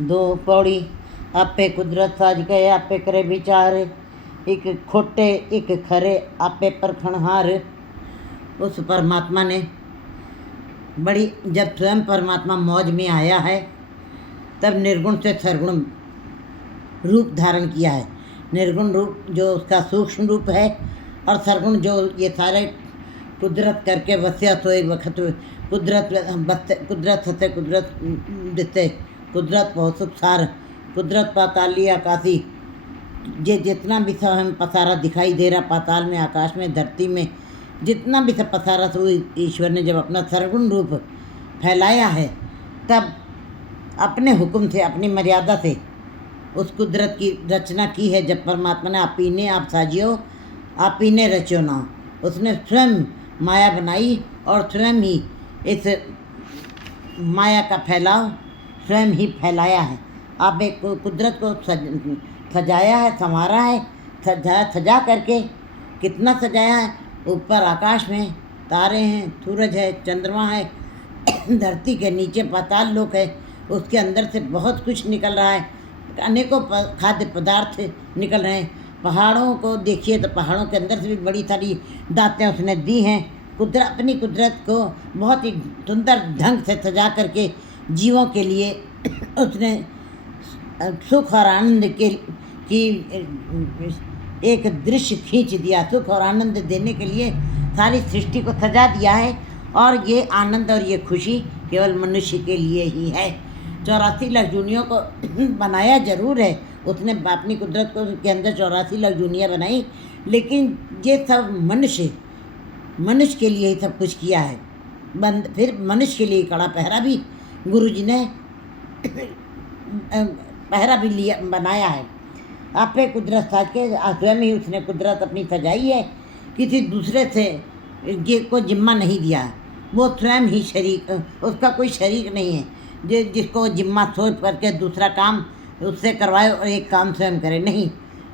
दो पौड़ी आपे कुदरत साज गए आपे करे विचार, एक खोटे एक खरे आपे परखणहार। उस परमात्मा ने बड़ी, जब स्वयं परमात्मा मौज में आया है तब निर्गुण से सरगुण रूप धारण किया है। निर्गुण रूप जो उसका सूक्ष्म रूप है और सरगुण जो ये सारे कुदरत करके वस्या सोए वक्त कुदरत कुदरत हते कुदरत दिते कुदरत बहुत सार कुदरत पाताली आकाशी, ये जितना भी सब हमें पसारा दिखाई दे रहा पाताल में आकाश में धरती में जितना भी सब पसारा तो ईश्वर ने जब अपना सरगुण रूप फैलाया है तब अपने हुक्म से अपनी मर्यादा से उस कुदरत की रचना की है। जब परमात्मा ने आप ही ने आप साजियो आप ही ने रचो ना, उसने स्वयं माया बनाई और स्वयं ही इस माया का फैलाव स्वयं ही फैलाया है। आप एक कुदरत को सजाया है, संवारा है, सजा करके कितना सजाया है। ऊपर आकाश में तारे हैं, सूरज है, चंद्रमा है, धरती के नीचे पाताल लोक है, उसके अंदर से बहुत कुछ निकल रहा है, अनेकों खाद्य पदार्थ निकल रहे हैं। पहाड़ों को देखिए तो पहाड़ों के अंदर से भी बड़ी सारी दातें उसने दी हैं। अपनी कुदरत को बहुत ही सुंदर ढंग से सजा करके जीवों के लिए उसने सुख और आनंद की एक दृश्य खींच दिया। सुख और आनंद देने के लिए सारी सृष्टि को सजा दिया है और ये आनंद और ये खुशी केवल मनुष्य के लिए ही है। 84 लाख जूनियों को बनाया जरूर है उसने, अपनी कुदरत को के अंदर 84 लाख जूनियाँ बनाई, लेकिन ये सब मनुष्य के लिए ही सब कुछ किया है। फिर मनुष्य के लिए कड़ा पहरा भी गुरु जी ने पहरा भी लिया बनाया है। आपे कुदरत साज के स्वयं ही उसने कुदरत अपनी सजाई है, किसी दूसरे से ये को जिम्मा नहीं दिया। वो स्वयं ही शरीक, उसका कोई शरीक नहीं है जिसको जिम्मा सोच करके दूसरा काम उससे करवाए और एक काम स्वयं करे। नहीं,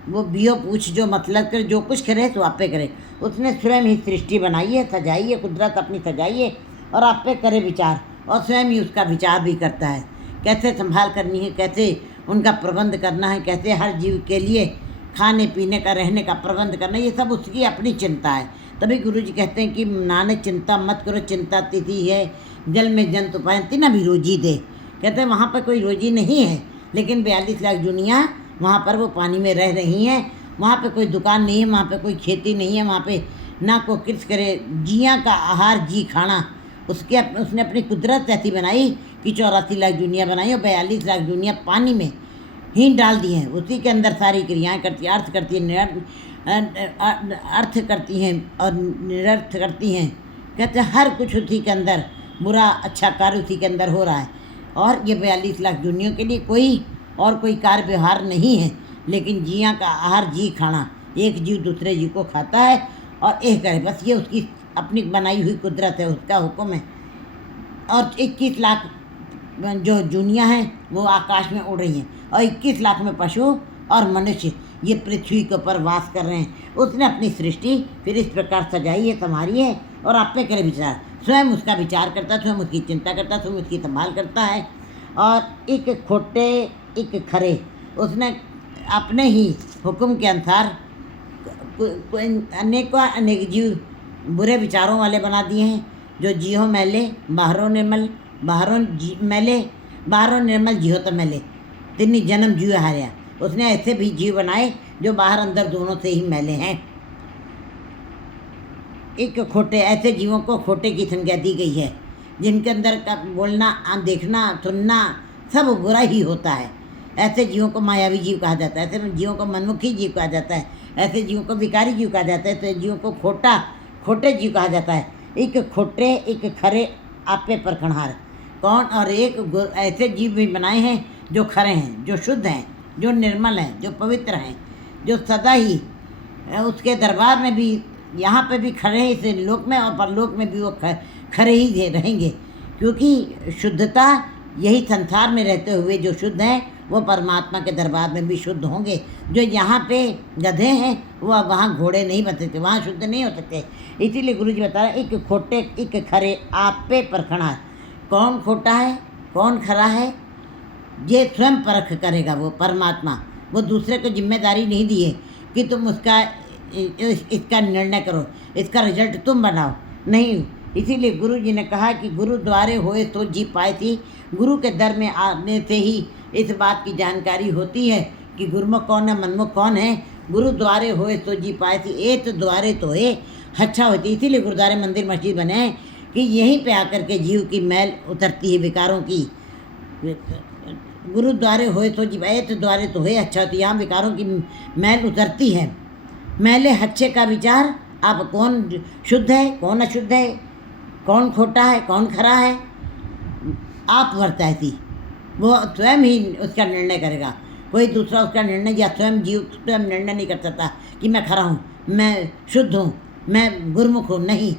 वो बियो पूछ जो मतलब करे, जो कुछ करे तो आपे करे। उसने स्वयं ही सृष्टि बनाई है, सजाई है, कुदरत अपनी सजाई है और आपे करे विचार, और स्वयं ही उसका विचार भी करता है कैसे संभाल करनी है, कैसे उनका प्रबंध करना है, कैसे हर जीव के लिए खाने पीने का रहने का प्रबंध करना, ये सब उसकी अपनी चिंता है। तभी गुरु जी कहते हैं कि नानक चिंता मत करो, चिंता तिथि है जल में जंतु पायंती ना भी रोजी दे। कहते हैं वहाँ पर कोई रोजी नहीं है, लेकिन 42 लाख दुनिया वहाँ पर वो पानी में रह रही हैं। वहाँ पे कोई दुकान नहीं है, वहाँ पे कोई खेती नहीं है, वहाँ पे ना को कृष करे, जिया का आहार जी खाना उसने अपनी कुदरत ऐसी बनाई कि 84 लाख दुनिया बनाई और 42 लाख दुनिया पानी में ही डाल दी हैं। उसी के अंदर सारी क्रियाएँ करती, अर्थ करती है, अर्थ करती हैं और निरर्थ करती हैं। कहते हैं हर कुछ उसी के अंदर, बुरा अच्छा कार्य उसी के अंदर हो रहा है। और ये 42 लाख दुनिया के लिए कोई कार्य व्यवहार नहीं है, लेकिन जिया का आहार जी खाना, एक जीव दूसरे जीव को खाता है और एक करे, बस ये उसकी अपनी बनाई हुई कुदरत है, उसका हुक्म है। और 21 लाख जो दुनिया हैं वो आकाश में उड़ रही हैं और 21 लाख में पशु और मनुष्य ये पृथ्वी के ऊपर वास कर रहे हैं। उसने अपनी सृष्टि फिर इस प्रकार सजाई है, संभाली है और आप पे करे विचार। स्वयं उसका विचार करता है, स्वयं उसकी चिंता करता है, स्वयं उसकी संभाल करता है। और एक खोटे एक खरे उसने अपने ही हुक्म के अनुसार अनेक जीव बुरे विचारों वाले बना दिए हैं। जो जीहो मैले बाहरों निर्मल, बाहरों निर्मल जीहो तो मैले, तिन्नी जन्म जीव हारिया। उसने ऐसे भी जीव बनाए जो बाहर अंदर दोनों से ही मैले हैं। एक खोटे, ऐसे जीवों को खोटे की संज्ञा दी गई है जिनके अंदर का बोलना देखना सुनना सब बुरा ही होता है। ऐसे जीवों को मायावी जीव कहा जाता है, ऐसे जीवों को मनमुखी जीव कहा जाता है, ऐसे जीवों को विकारी जीव कहा जाता है, ऐसे जीवों को खोटे जीव कहा जाता है। एक खोटे एक खरे आपे परखणहार कौन, और एक ऐसे जीव भी बनाए हैं जो खरे हैं, जो शुद्ध हैं, जो निर्मल हैं, जो पवित्र हैं, जो सदा ही उसके दरबार में भी यहाँ पे भी खरे हैं, इस लोक में और परलोक में भी वो खरे ही रहेंगे। क्योंकि शुद्धता यही संसार में रहते हुए जो शुद्ध हैं वो परमात्मा के दरबार में भी शुद्ध होंगे। जो यहाँ पे गधे हैं वो वहाँ घोड़े नहीं बन सकते, वहाँ शुद्ध नहीं हो सकते। इसीलिए गुरु जी बता रहे एक खोटे एक खरे आप पे परखणहार। कौन खोटा है कौन खरा है ये स्वयं परख करेगा वो परमात्मा। वो दूसरे को जिम्मेदारी नहीं दी है कि तुम उसका इसका निर्णय करो, इसका रिजल्ट तुम बनाओ, नहीं। इसीलिए गुरु जी ने कहा कि गुरु द्वारे होए तो जी पाए थी। गुरु के दर में आने से ही इस बात की जानकारी होती है कि गुरुमुख कौन है, मनमुख कौन है। गुरु द्वारे होए तो जी पाए थी, एक द्वारे तो है अच्छा होती। इसीलिए गुरुद्वारे मंदिर मस्जिद बने हैं कि यहीं पे आकर के जीव की मैल उतरती है, विकारों की। गुरु द्वारे होए तो जी, एक द्वारे तो है अच्छा होती, यहाँ विकारों की मैल उतरती है। मैले हच्छे का विचार, आप कौन शुद्ध है, कौन अशुद्ध है, कौन खोटा है, कौन खरा है, आप वर्तायती। वो स्वयं ही उसका निर्णय करेगा, कोई दूसरा उसका निर्णय, या स्वयं जीव स्वयं निर्णय नहीं कर सकता कि मैं खरा हूँ, मैं शुद्ध हूँ, मैं गुरमुख हूँ। नहीं,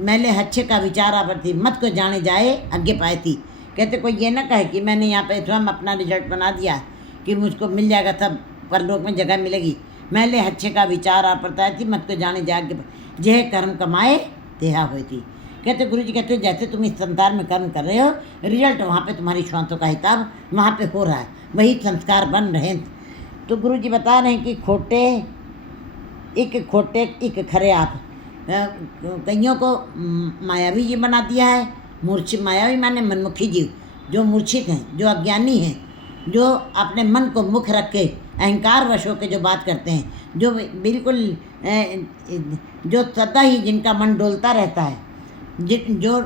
मैले हच्छे का विचार आवर्ती, मत को जाने जाए आगे पाए थी। कहते कोई ये ना कहे कि मैंने यहाँ पे स्वयं अपना रिजल्ट बना दिया कि मुझको मिल जाएगा, तब परलोक में जगह मिलेगी। मैले हच्छे का विचार आ पड़ता थी, मत को जाने जागे जय कर्म कमाए तेहा हुई थी। कहते गुरु जी कहते जैसे तुम इस संसार में कर्म कर रहे हो, रिजल्ट वहाँ पे तुम्हारी श्वासों का हिसाब वहाँ पे हो रहा है, वही संस्कार बन रहे हैं। तो गुरु जी बता रहे हैं कि खोटे एक खरे आप। कईयों को मायावी जी बना दिया है, मूर्छित। मायावी माने मनमुखी जीव, जो मूर्छित हैं, जो अज्ञानी हैं, जो अपने मन को मुख रख के अहंकार वश होकर जो बात करते हैं, जो बिल्कुल जो सदा ही जिनका मन डोलता रहता है, जो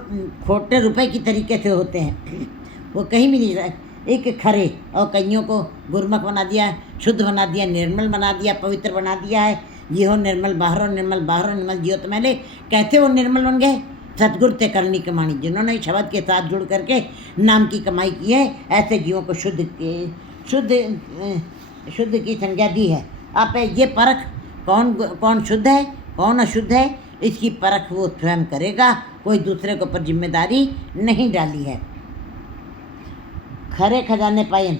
खोटे रुपए की तरीके से होते हैं, वो कहीं भी नहीं रह। एक खरे, और कईयों को गुरमुख बना दिया, शुद्ध बना दिया, निर्मल बना दिया, पवित्र बना दिया है। ये हो निर्मल बाहरो निर्मल, बाहरो निर्मल जियो। तो मैंने कैसे वो निर्मल बन गए? सतगुरु ते करनी कमानी, जिन्होंने शब्द के साथ जुड़ करके नाम की कमाई की है, ऐसे जीवों को शुद्ध की संज्ञा दी है। आप ये परख कौन शुद्ध है, कौन अशुद्ध है, इसकी परख वो स्वयं करेगा, कोई दूसरे के ऊपर जिम्मेदारी नहीं डाली है। खरे खजाने पायन,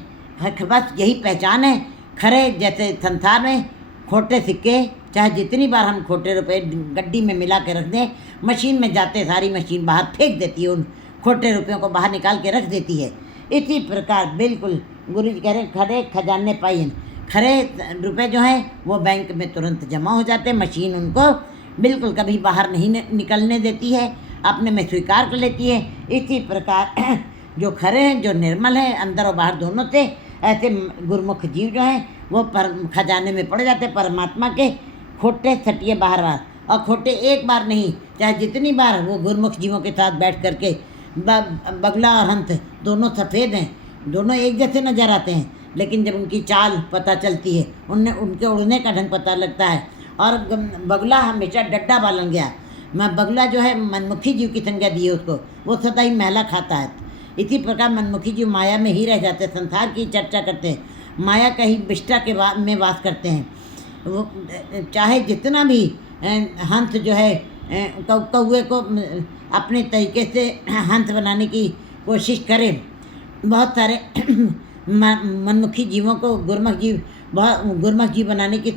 बस यही पहचान है। खरे जैसे संसार में खोटे सिक्के, चाहे जितनी बार हम खोटे रुपए गड्डी में मिला के रख दें, मशीन में जाते सारी मशीन बाहर फेंक देती है, उन खोटे रुपयों को बाहर निकाल के रख देती है। इसी प्रकार बिल्कुल गुरु जी कह रहे हैं खरे खजाने पाइन। खरे रुपए जो हैं वो बैंक में तुरंत जमा हो जाते हैं, मशीन उनको बिल्कुल कभी बाहर नहीं निकलने देती है, अपने में स्वीकार कर लेती है। इसी प्रकार जो खरे हैं, जो निर्मल हैं अंदर और बाहर दोनों से, ऐसे गुरमुख जीव जो हैं वो खजाने में पड़ जाते परमात्मा के। खोटे सटिए बाहर बार, और खोटे एक बार नहीं, चाहे जितनी बार वो गुरमुख जीवों के साथ बैठ करके, बगला और हंस दोनों सफ़ेद हैं, दोनों एक जैसे नज़र आते हैं, लेकिन जब उनकी चाल पता चलती है, उनके उड़ने का ढंग पता लगता है। और बगला हमेशा डड्डा बालन गया, बगला जो है मनमुखी जीव की संज्ञा दी है उसको, वो सदा ही मैला खाता है। इसी प्रकार मनमुखी जीव माया में ही रह जाते हैं, संसार की चर्चा करते हैं, माया का ही विष्टा के में वास करते हैं। वो चाहे जितना भी हंस जो है कौवे को अपने तरीके से हंस बनाने की कोशिश करे, बहुत सारे मनमुखी जीवों को गुरमुख जीव बनाने की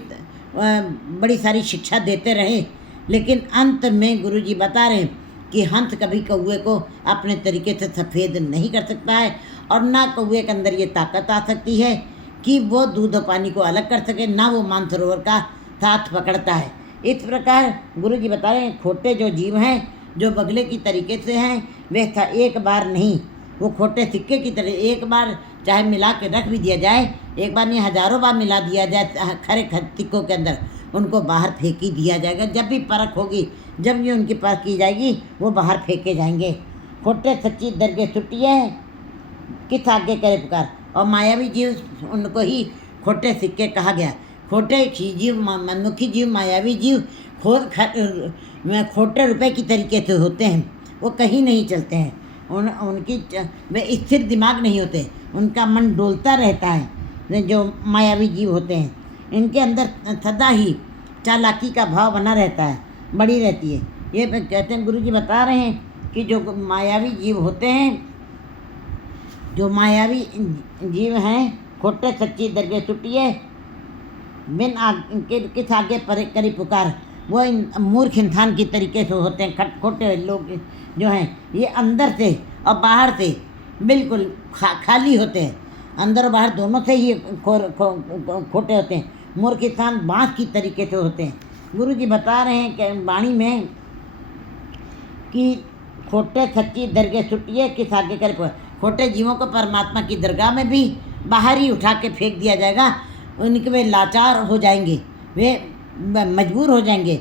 बड़ी सारी शिक्षा देते रहे, लेकिन अंत में गुरु जी बता रहे हैं कि हंस कभी कौवे को अपने तरीके से सफ़ेद नहीं कर सकता है, और ना कौवे के अंदर ये ताकत आ सकती है कि वो दूध और पानी को अलग कर सके, ना वो मानसरोवर का साथ पकड़ता है। इस प्रकार गुरु जी बता रहे हैं खोटे जो जीव हैं, जो बगले की तरीके से हैं, वे एक बार नहीं, वो खोटे सिक्के की तरह एक बार चाहे मिला के रख भी दिया जाए, एक बार नहीं हज़ारों बार मिला दिया जाए खरे सिक्कों के अंदर, उनको बाहर फेंक ही दिया जाएगा। जब भी परख होगी, जब ये उनकी परख की जाएगी, वो बाहर फेंके जाएंगे। खोटे सच्ची दरगे छुट्टियाँ है, किस आगे करे पुकार। और मायावी जीव उनको ही खोटे सिक्के कहा गया। खोटे जीव, मनमुखी जीव, मायावी जीव खोटे रुपए की तरीके से होते हैं, वो कहीं नहीं चलते हैं, उनकी वे स्थिर दिमाग नहीं होते, उनका मन डोलता रहता है। जो मायावी जीव होते हैं, इनके अंदर सदा ही चालाकी का भाव बना रहता है, बड़ी रहती है। ये कहते हैं गुरु जी बता रहे हैं कि जो मायावी जीव होते हैं, जो मायावी जीव हैं, खोटे सच्ची दरगे छुट्टिए बिन किस आगे पर करी पुकार, वो मूर्ख इंसान की तरीके से होते हैं। खोटे लोग जो हैं ये अंदर से और बाहर से बिल्कुल खाली होते हैं, अंदर और बाहर दोनों से ही खोटे होते हैं। मूर्ख इंसान बाँस की तरीके से होते हैं। गुरु जी बता रहे हैं कि वाणी में कि खोटे सच्ची दरगाह छुट्टिए किस आगे कर। खोटे जीवों को परमात्मा की दरगाह में भी बाहर ही उठा के फेंक दिया जाएगा। उनके वे लाचार हो जाएंगे, वे मजबूर हो जाएंगे,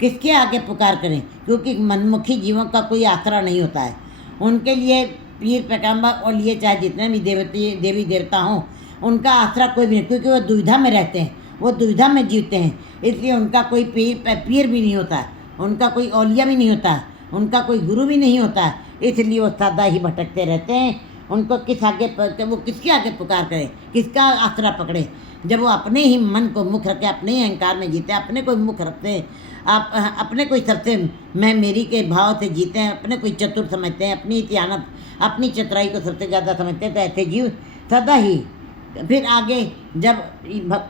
किसके आगे पुकार करें, क्योंकि मनमुखी जीवों का कोई आसरा नहीं होता है। उनके लिए पीर पैगम्बर और लिए चाहे जितने भी देवी देवता हों, उनका आसरा कोई भी नहीं, क्योंकि वो दुविधा में रहते हैं, वो दुविधा में जीते हैं। इसलिए उनका कोई पीर भी नहीं होता है, उनका कोई औलिया भी नहीं होता है, उनका कोई गुरु भी नहीं होता है। इसलिए वो सदा ही भटकते रहते हैं। उनको वो किसके आगे पुकार करें, किसका आसरा पकड़े, जब वो अपने ही मन को मुख रखे, अपने ही अहंकार में जीते, अपने को मुख रखते हैं, आप अपने कोई सबसे मैं मेरी के भाव से जीते हैं, अपने कोई चतुर समझते हैं, अपनी इतिहानत अपनी चतुराई को सबसे ज़्यादा समझते हैं, तो ऐसे जीव सदा ही फिर आगे जब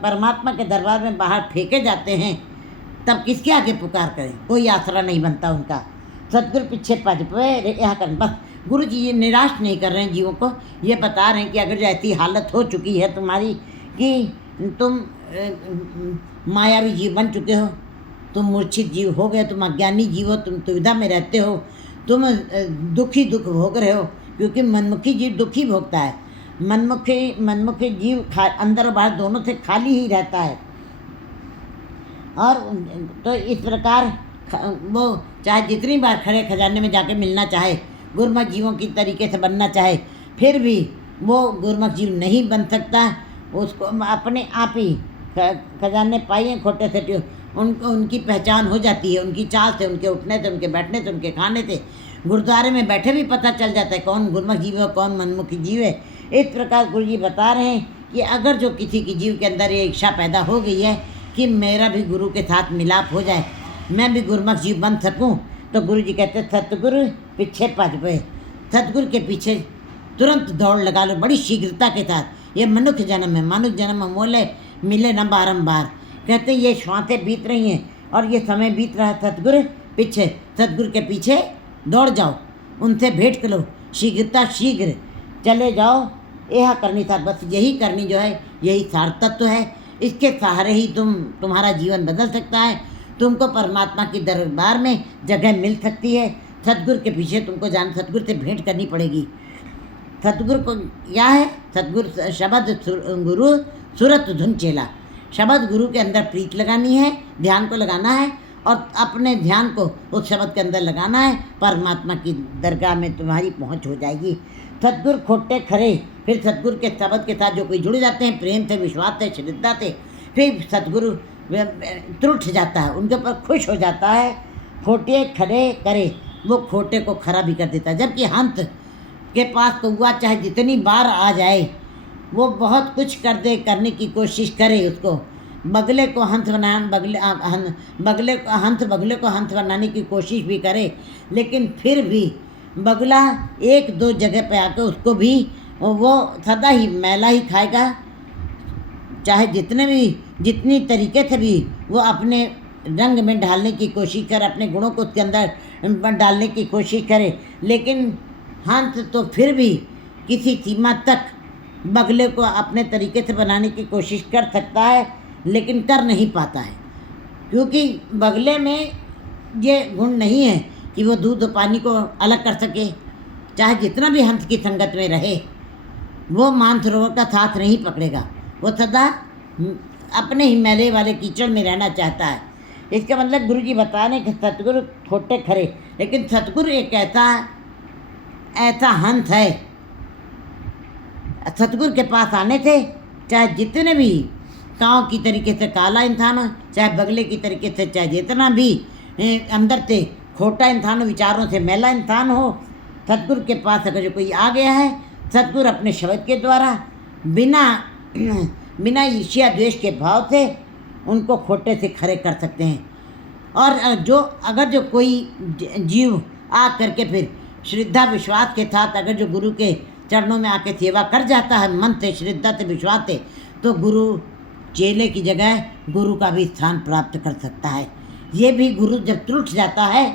परमात्मा के दरबार में बाहर फेंके जाते हैं, तब किसके आगे पुकार करें, कोई आसरा नहीं बनता उनका। सतगुरु पीछे पज पे यह कर। बस गुरु जी ये निराश नहीं कर रहे हैं जीवों को, ये बता रहे हैं कि अगर जो ऐसी हालत हो चुकी है तुम्हारी कि तुम मायावी जीव बन चुके हो, तुम मूर्छित जीव हो गए, तुम अज्ञानी जीव हो, तुम दुविधा में रहते हो, तुम दुख भोग रहे हो, क्योंकि मनमुखी जीव दुखी भोगता है। मनमुखी जीव अंदर और बाहर दोनों से खाली ही रहता है। और तो इस प्रकार वो चाहे जितनी बार खड़े खजाने में जाके मिलना चाहे, गुरमुख जीवों की तरीके से बनना चाहे, फिर भी वो गुरमुख जीव नहीं बन सकता। उसको अपने आप ही खजाने पाइए खोटे से उनकी पहचान हो जाती है, उनकी चाल से, उनके उठने से, उनके बैठने से, उनके खाने से। गुरुद्वारे में बैठे भी पता चल जाता है कौन गुरमुख जीव है, कौन मनमुखी जीव है। इस प्रकार गुरु जी बता रहे हैं कि अगर जो किसी की जीव के अंदर ये इच्छा पैदा हो गई है कि मेरा भी गुरु के साथ मिलाप हो जाए, मैं भी गुरमुख जीव बन सकूं, तो गुरु जी कहते हैं सतगुरु पीछे भज पे। सतगुरु के पीछे तुरंत दौड़ लगा लो बड़ी शीघ्रता के साथ। ये मनुष्य जन्म है, मनुष्य जन्म मोले मिले न बारम्बार। कहते ये श्वासें बीत रही हैं और ये समय बीत रहा है, सतगुरु पीछे, सतगुरु के पीछे दौड़ जाओ, उनसे भेंट करो, शीघ्रता शीघ्र चले जाओ। यह करनी था, बस यही करनी जो है, यही सार तत्व है। इसके सहारे ही तुम्हारा जीवन बदल सकता है, तुमको परमात्मा की दरबार में जगह मिल सकती है। सतगुरु के पीछे तुमको सतगुरु से भेंट करनी पड़ेगी। सतगुरु को क्या है, सतगुरु शब्द गुरु सूरत धुन चेला। शब्द गुरु के अंदर प्रीत लगानी है, ध्यान को लगाना है और अपने ध्यान को उस शब्द के अंदर लगाना है, परमात्मा की दरगाह में तुम्हारी पहुंच हो जाएगी। सतगुरु खोटे खरे, फिर सतगुरु के शब्द के साथ जो कोई जुड़ जाते हैं प्रेम से, विश्वास से, श्रद्धा से, फिर सतगुरु त्रुट जाता है, उनके ऊपर खुश हो जाता है। खोटे खरे करे, वो खोटे को खरा भी कर देता है। जबकि हंस के पास कौआ चाहे जितनी बार आ जाए, वो बहुत कुछ करने की कोशिश करे, उसको बगले को हंस बनाने की कोशिश भी करे, लेकिन फिर भी बगला एक दो जगह पे आकर उसको भी वो सदा ही मैला ही खाएगा। चाहे जितनी तरीके से भी वो अपने रंग में ढालने की कोशिश करे, अपने गुणों को उसके अंदर डालने की कोशिश करे, लेकिन हंस तो फिर भी किसी सीमा तक बगले को अपने तरीके से बनाने की कोशिश कर सकता है, लेकिन कर नहीं पाता है, क्योंकि बगले में ये गुण नहीं है कि वो दूध और पानी को अलग कर सके। चाहे जितना भी हंस की संगत में रहे, वो मानसरोवर का साथ नहीं पकड़ेगा, वो सदा अपने ही मैले वाले कीचड़ में रहना चाहता है। इसका मतलब गुरु जी बता रहे हैं कि सतगुरु खोटे खरे, लेकिन सतगुरु एक ऐसा हंस है। सतगुरु के पास आने से चाहे जितने भी कांव की तरीके से काला इंसान हो, चाहे बगले की तरीके से, चाहे जितना भी अंदर से खोटा इंसान हो, विचारों से मैला इंसान हो, सतगुरु के पास अगर जो कोई आ गया है, सतगुरु अपने शब्द के द्वारा बिना ईर्ष्या द्वेष के भाव से उनको खोटे से खरे कर सकते हैं। और अगर जो कोई जीव आ करके फिर श्रद्धा विश्वास के साथ अगर जो गुरु के चरणों में आके सेवा कर जाता है, मन से, श्रद्धा से, विश्वास से, तो गुरु चेले की जगह गुरु का भी स्थान प्राप्त कर सकता है। ये भी गुरु जब टूट जाता है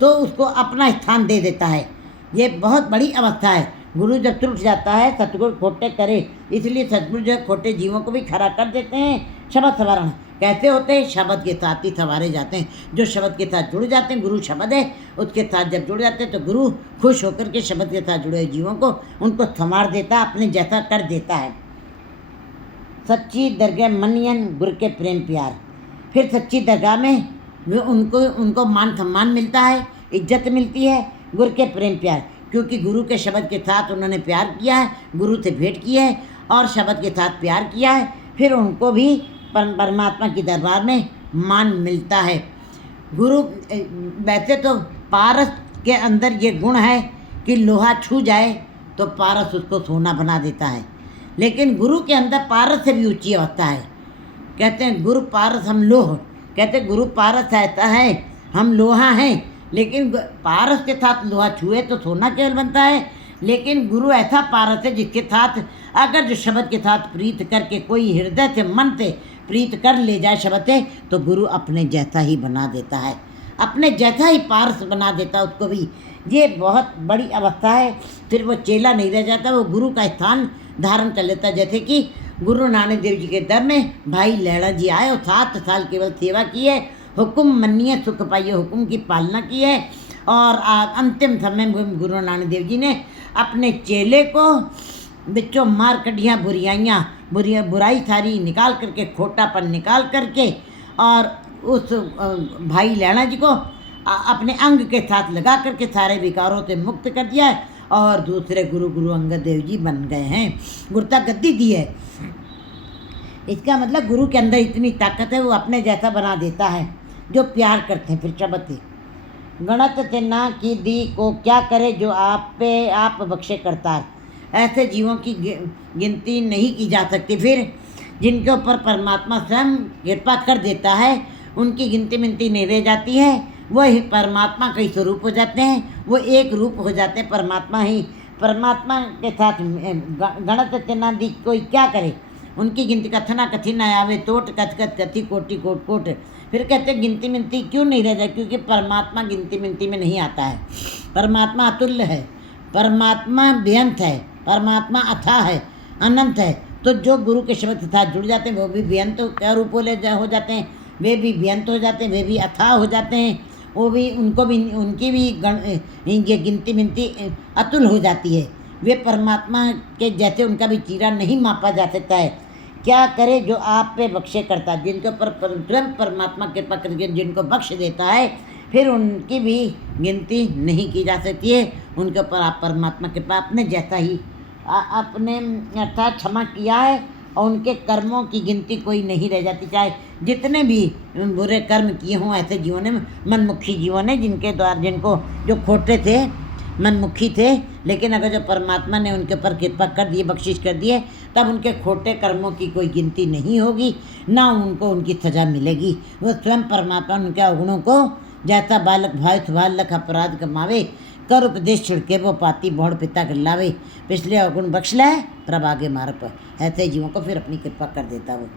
तो उसको अपना स्थान दे देता है। ये बहुत बड़ी अवस्था है। गुरु जब टूट जाता है सतगुरु खोटे करे, इसलिए सतगुरु जो है खोटे जीवों को भी खड़ा कर देते हैं। शब्द सवारण कैसे होते हैं? शब्द के साथ ही सवारे जाते हैं। जो शब्द के साथ जुड़ जाते हैं, गुरु शब्द है, उसके साथ जब जुड़ जाते हैं तो गुरु खुश होकर के शब्द के साथ जुड़े हुए जीवों को उनको संवार देता, अपने जैसा कर देता है। सच्ची दरगाह मनियन गुरु के प्रेम प्यार। फिर सच्ची दरगाह में उनको मान सम्मान मिलता है, इज्जत मिलती है, गुरु के प्रेम प्यार, क्योंकि गुरु के शब्द के साथ उन्होंने प्यार किया है, गुरु से भेंट की है और शब्द के साथ प्यार किया है। फिर उनको भी परमात्मा की दरबार में मान मिलता है। गुरु वैसे तो पारस के अंदर ये गुण है कि लोहा छू जाए तो पारस उसको सोना बना देता है, लेकिन गुरु के अंदर पारस से भी ऊंची अवस्था है। कहते हैं गुरु पारस हम लोह, कहते गुरु पारस ऐसा है हम लोहा हैं, लेकिन पारस के साथ लोहा छुए तो सोना केवल बनता है, लेकिन गुरु ऐसा पारस है जिसके साथ अगर जो शब्द के साथ प्रीत करके कोई हृदय से मन से प्रीत कर ले जाए शब्द से, तो गुरु अपने जैसा ही बना देता है, अपने जैसा ही पारस बना देता है उसको भी। ये बहुत बड़ी अवस्था है। फिर वो चेला नहीं रह जाता, वो गुरु का स्थान धारण कर लेता है। जैसे कि गुरु नानक देव जी के दर में भाई लहड़ा जी आए और 7 साल केवल सेवा की है, हुक्म मनिए सुख पाइए, हुक्म की पालना की है। और अंतिम समय में गुरु नानक देव जी ने अपने चेले को बिच्चों मार कढ़ियाँ बुराई सारी निकाल करके, खोटापन निकाल करके, और उस भाई लैणा जी को अपने अंग के साथ लगा करके सारे विकारों से मुक्त कर दिया है और दूसरे गुरु अंगद देव जी बन गए हैं, गुरुता गद्दी दी है। इसका मतलब गुरु के अंदर इतनी ताकत है, वो अपने जैसा बना देता है जो प्यार करते हैं। फिर शब्द थी गणत तेना की दी को क्या करे जो आप पे आप बख्शे करतार। ऐसे जीवों की गिनती नहीं की जा सकती। फिर जिनके ऊपर परमात्मा स्वयं कृपा कर देता है उनकी गिनती मिनती नहीं रह जाती है, वह परमात्मा का ही स्वरूप हो जाते हैं, वो एक रूप हो जाते हैं परमात्मा ही। परमात्मा के साथ गणत तेना दी कोई क्या करे, उनकी गिनती कथना कथी न आवे तोट कथ कथ कथी कोटि कोट कोट। फिर कहते हैं गिनती मिनती क्यों नहीं रह जाए, क्योंकि परमात्मा गिनती मिनती में नहीं आता है। परमात्मा अतुल्य है, परमात्मा बेअंत है, परमात्मा अथाह है, अनंत है। तो जो गुरु के शब्द के साथ जुड़ जाते हैं वो भी बेअंत क्या रूप हो जाते हैं, वे भी बेअंत हो जाते हैं, वे भी अथाह हो जाते हैं, वो भी उनकी भी ये गिनती मिनती अतुल हो जाती है। वे परमात्मा के जैसे उनका भी चीरा नहीं मापा जा सकता है। क्या करे जो आप पे बख्शे करता, जिनके ऊपर तुरंत परमात्मा कृपा करके जिनको बख्श देता है, फिर उनकी भी गिनती नहीं की जा सकती है। उनके ऊपर आप परमात्मा कृपा अपने जैसा ही अपने अर्थात क्षमा किया है और उनके कर्मों की गिनती कोई नहीं रह जाती। चाहे जितने भी बुरे कर्म किए हों ऐसे जीवों ने, मनमुखी जीवों ने, जिनके द्वारा जिनको जो खोटे थे, मनमुखी थे, लेकिन अगर जो परमात्मा ने उनके ऊपर कृपा कर दिए, बख्शिश कर दिए, तब उनके खोटे कर्मों की कोई गिनती नहीं होगी, ना उनको उनकी सजा मिलेगी। वो स्वयं परमात्मा उनके अवगुणों को जैसा बालक भाई सुभाल लख अपराध कमावे, कर उपदेश छिड़के वो पाती बहुड़ पिता कर लावे। पिछले अवगुण बख्श लाए प्रभ आगे मार्ग पर, ऐसे जीवों को फिर अपनी कृपा कर देता वो।